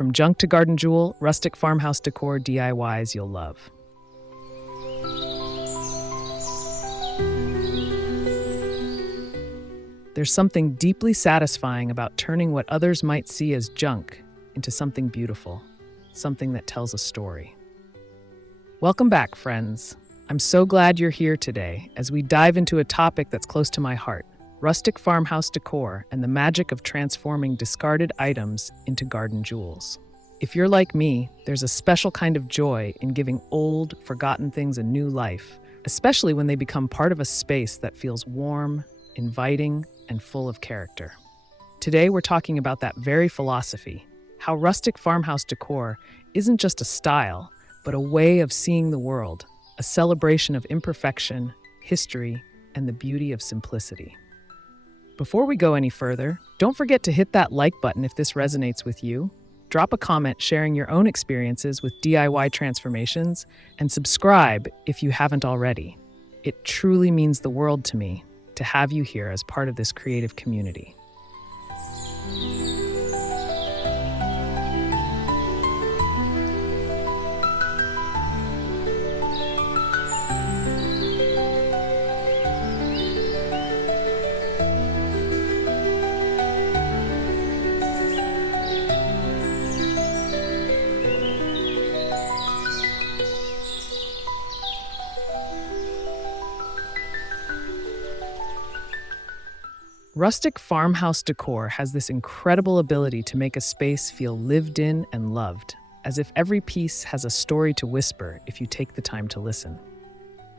From junk to garden jewel, rustic farmhouse decor DIYs you'll love. There's something deeply satisfying about turning what others might see as junk into something beautiful, something that tells a story. Welcome back, friends. I'm so glad you're here today as we dive into a topic that's close to my heart: rustic farmhouse decor and the magic of transforming discarded items into garden jewels. If you're like me, there's a special kind of joy in giving old, forgotten things a new life, especially when they become part of a space that feels warm, inviting, and full of character. Today, we're talking about that very philosophy: how rustic farmhouse decor isn't just a style, but a way of seeing the world, a celebration of imperfection, history, and the beauty of simplicity. Before we go any further, don't forget to hit that like button if this resonates with you. Drop a comment sharing your own experiences with DIY transformations, and subscribe if you haven't already. It truly means the world to me to have you here as part of this creative community. Rustic farmhouse decor has this incredible ability to make a space feel lived in and loved, as if every piece has a story to whisper if you take the time to listen.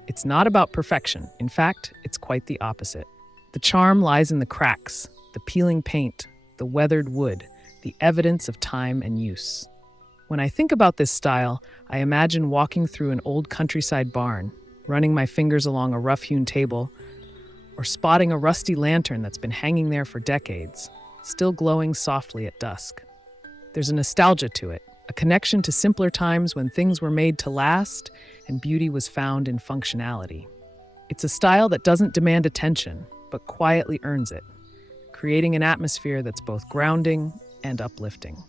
It's not about perfection. In fact, it's quite the opposite. The charm lies in the cracks, the peeling paint, the weathered wood, the evidence of time and use. When I think about this style, I imagine walking through an old countryside barn, running my fingers along a rough-hewn table, or spotting a rusty lantern that's been hanging there for decades, still glowing softly at dusk. There's a nostalgia to it, a connection to simpler times when things were made to last and beauty was found in functionality. It's a style that doesn't demand attention, but quietly earns it, creating an atmosphere that's both grounding and uplifting.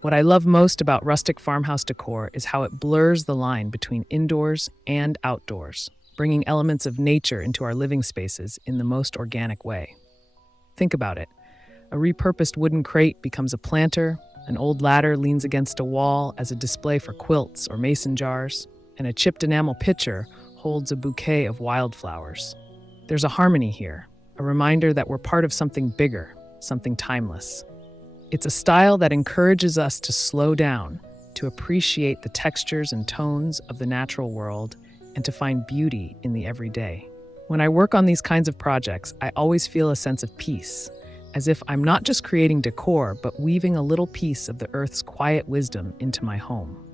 What I love most about rustic farmhouse decor is how it blurs the line between indoors and outdoors, bringing elements of nature into our living spaces in the most organic way. Think about it. A repurposed wooden crate becomes a planter, an old ladder leans against a wall as a display for quilts or mason jars, and a chipped enamel pitcher holds a bouquet of wildflowers. There's a harmony here, a reminder that we're part of something bigger, something timeless. It's a style that encourages us to slow down, to appreciate the textures and tones of the natural world, and to find beauty in the everyday. When I work on these kinds of projects, I always feel a sense of peace, as if I'm not just creating decor, but weaving a little piece of the earth's quiet wisdom into my home.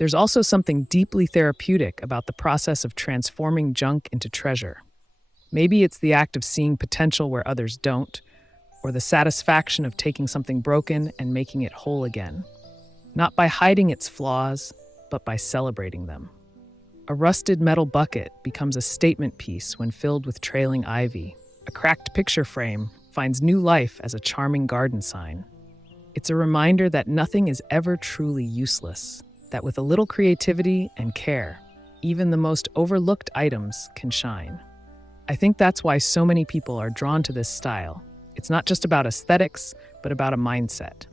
There's also something deeply therapeutic about the process of transforming junk into treasure. Maybe it's the act of seeing potential where others don't, or the satisfaction of taking something broken and making it whole again. Not by hiding its flaws, but by celebrating them. A rusted metal bucket becomes a statement piece when filled with trailing ivy. A cracked picture frame finds new life as a charming garden sign. It's a reminder that nothing is ever truly useless, that with a little creativity and care, even the most overlooked items can shine. I think that's why so many people are drawn to this style. It's not just about aesthetics, but about a mindset.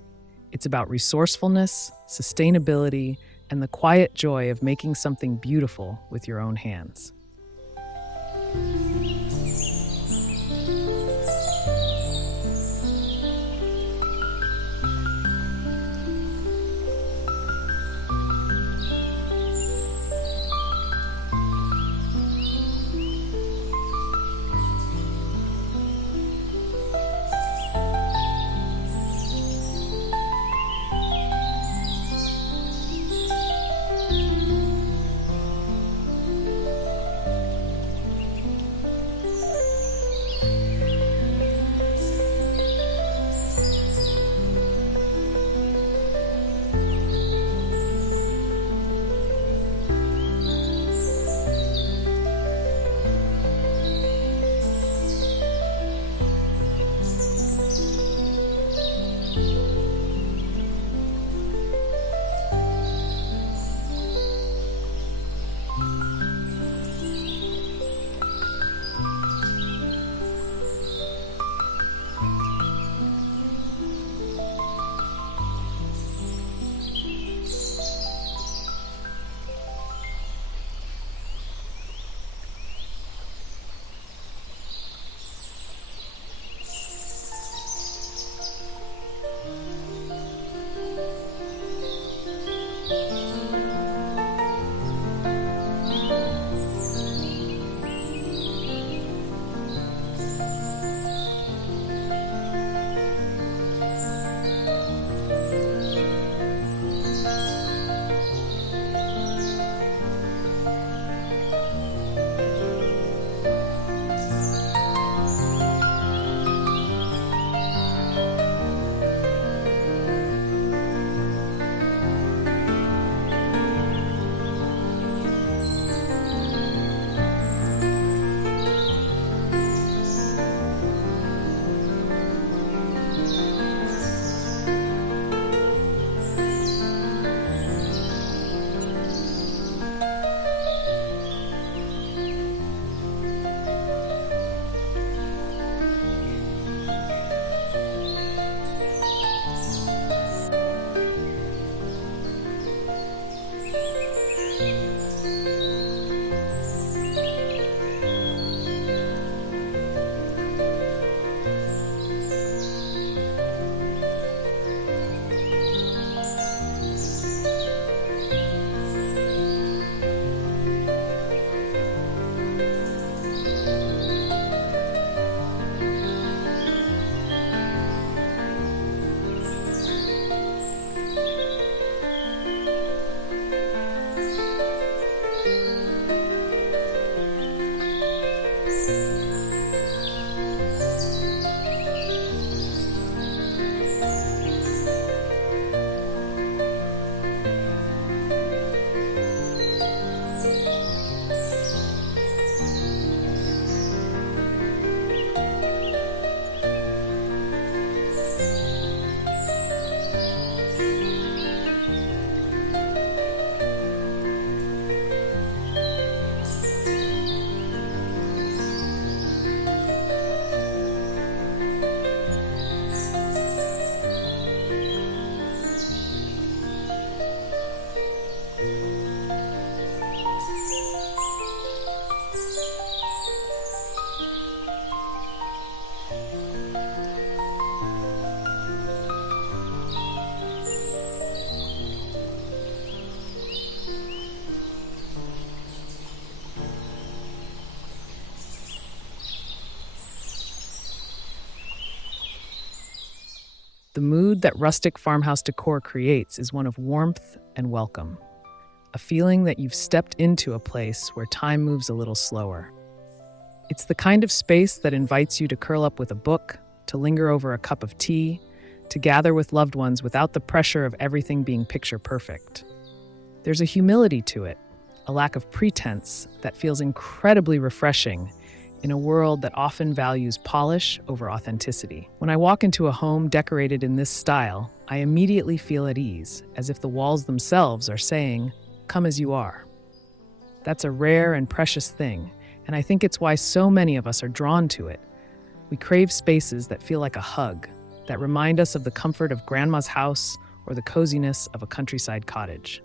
It's about resourcefulness, sustainability, and the quiet joy of making something beautiful with your own hands. The mood that rustic farmhouse decor creates is one of warmth and welcome. a feeling that you've stepped into a place where time moves a little slower. It's the kind of space that invites you to curl up with a book, to linger over a cup of tea, to gather with loved ones without the pressure of everything being picture perfect. There's a humility to it, a lack of pretense that feels incredibly refreshing in a world that often values polish over authenticity. When I walk into a home decorated in this style, I immediately feel at ease, as if the walls themselves are saying, "Come as you are." That's a rare and precious thing, and I think it's why so many of us are drawn to it. We crave spaces that feel like a hug, that remind us of the comfort of grandma's house or the coziness of a countryside cottage.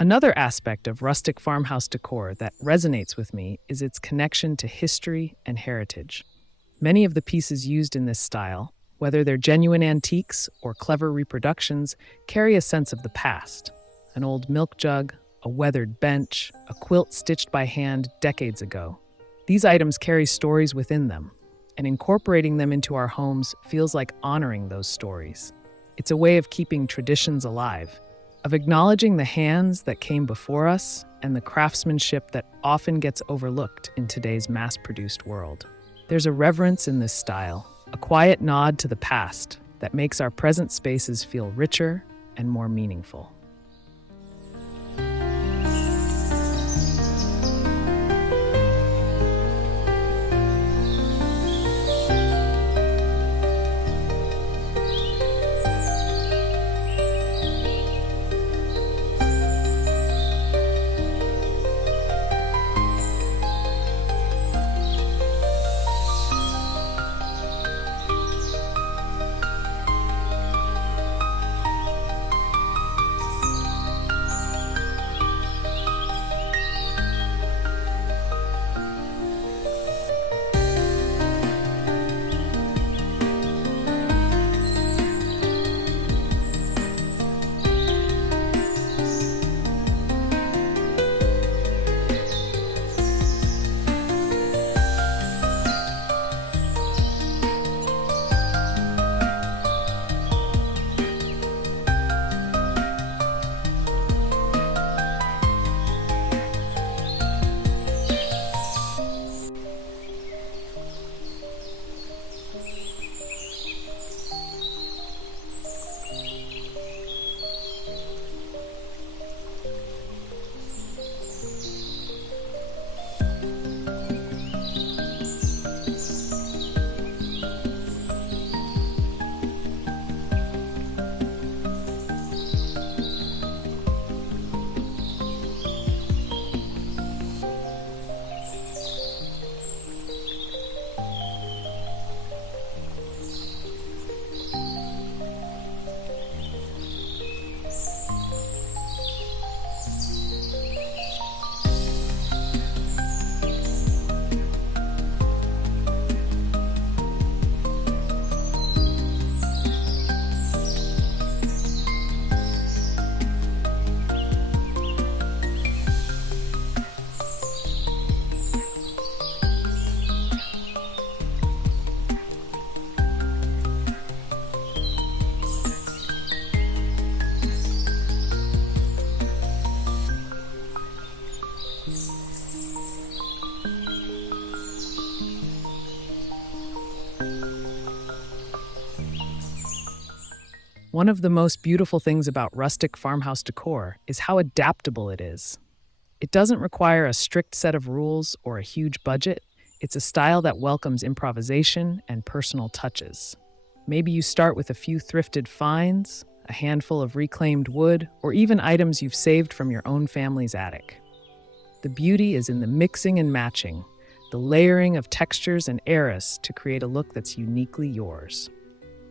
Another aspect of rustic farmhouse decor that resonates with me is its connection to history and heritage. Many of the pieces used in this style, whether they're genuine antiques or clever reproductions, carry a sense of the past. An old milk jug, a weathered bench, a quilt stitched by hand decades ago. These items carry stories within them, and incorporating them into our homes feels like honoring those stories. It's a way of keeping traditions alive, of acknowledging the hands that came before us and the craftsmanship that often gets overlooked in today's mass-produced world. There's a reverence in this style, a quiet nod to the past that makes our present spaces feel richer and more meaningful. One of the most beautiful things about rustic farmhouse decor is how adaptable it is. It doesn't require a strict set of rules or a huge budget. It's a style that welcomes improvisation and personal touches. Maybe you start with a few thrifted finds, a handful of reclaimed wood, or even items you've saved from your own family's attic. The beauty is in the mixing and matching, the layering of textures and eras to create a look that's uniquely yours.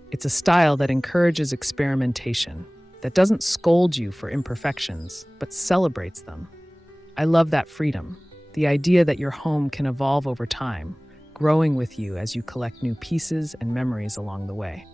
It's a style that encourages experimentation, that doesn't scold you for imperfections, but celebrates them. I love that freedom, the idea that your home can evolve over time, growing with you as you collect new pieces and memories along the way.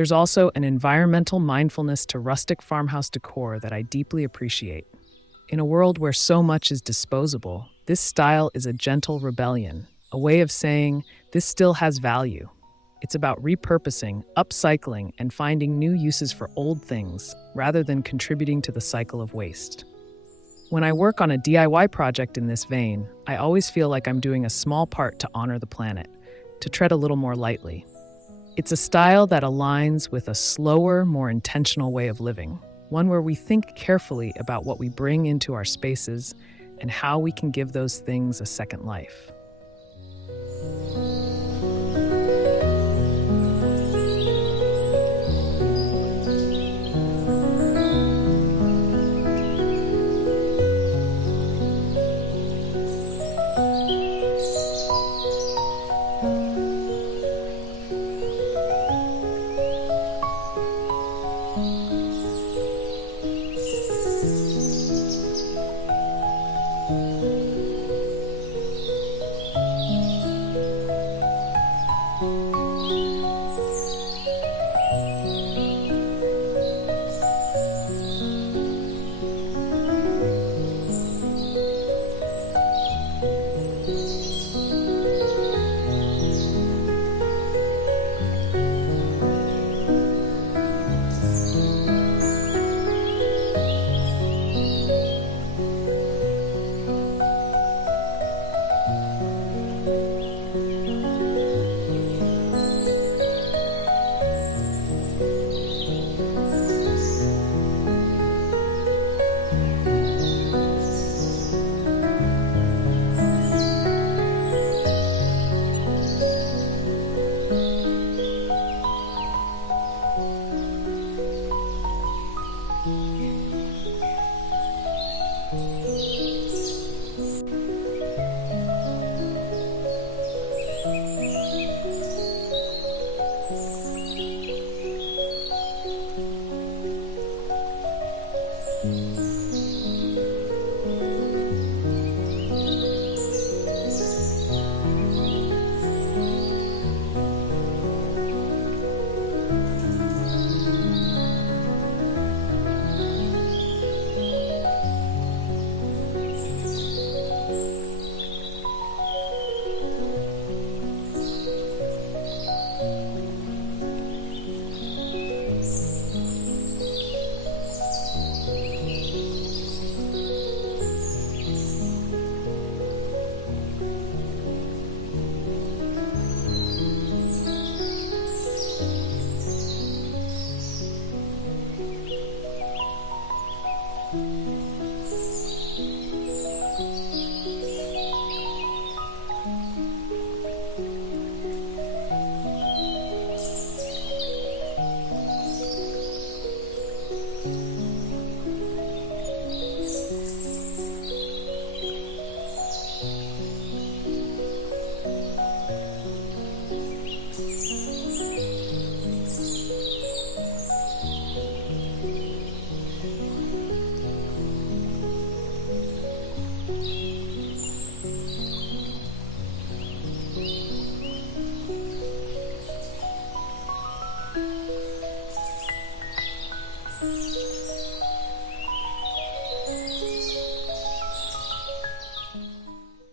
There's also an environmental mindfulness to rustic farmhouse decor that I deeply appreciate. In a world where so much is disposable, this style is a gentle rebellion, a way of saying this still has value. It's about repurposing, upcycling, and finding new uses for old things rather than contributing to the cycle of waste. When I work on a DIY project in this vein, I always feel like I'm doing a small part to honor the planet, to tread a little more lightly. It's a style that aligns with a slower, more intentional way of living, one where we think carefully about what we bring into our spaces and how we can give those things a second life.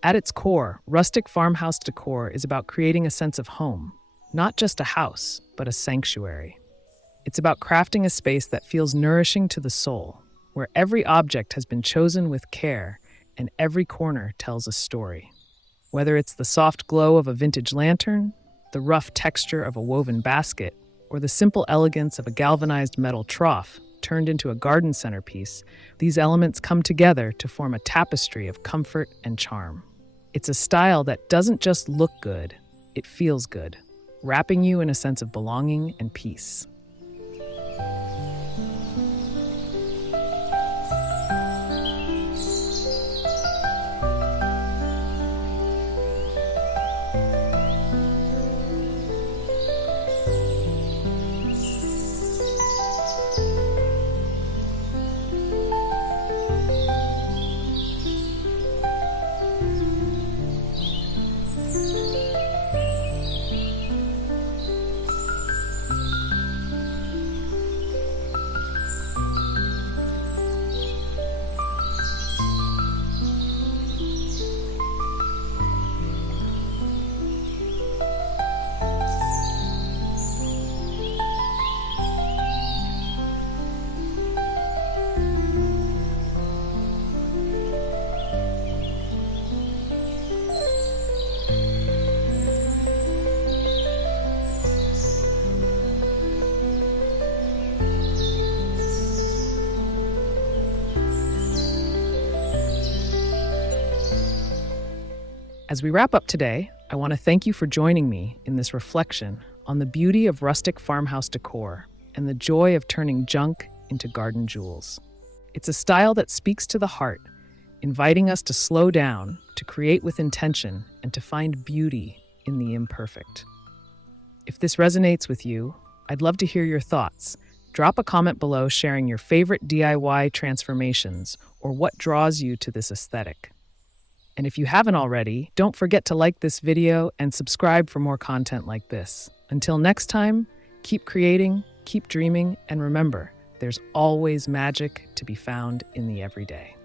At its core, rustic farmhouse decor is about creating a sense of home, not just a house, but a sanctuary. It's about crafting a space that feels nourishing to the soul, where every object has been chosen with care and every corner tells a story. Whether it's the soft glow of a vintage lantern, the rough texture of a woven basket, or the simple elegance of a galvanized metal trough turned into a garden centerpiece, these elements come together to form a tapestry of comfort and charm. It's a style that doesn't just look good, it feels good, wrapping you in a sense of belonging and peace. As we wrap up today, I want to thank you for joining me in this reflection on the beauty of rustic farmhouse decor and the joy of turning junk into garden jewels. It's a style that speaks to the heart, inviting us to slow down, to create with intention, and to find beauty in the imperfect. If this resonates with you, I'd love to hear your thoughts. Drop a comment below sharing your favorite DIY transformations or what draws you to this aesthetic. And if you haven't already, don't forget to like this video and subscribe for more content like this. Until next time, keep creating, keep dreaming, and remember, there's always magic to be found in the everyday.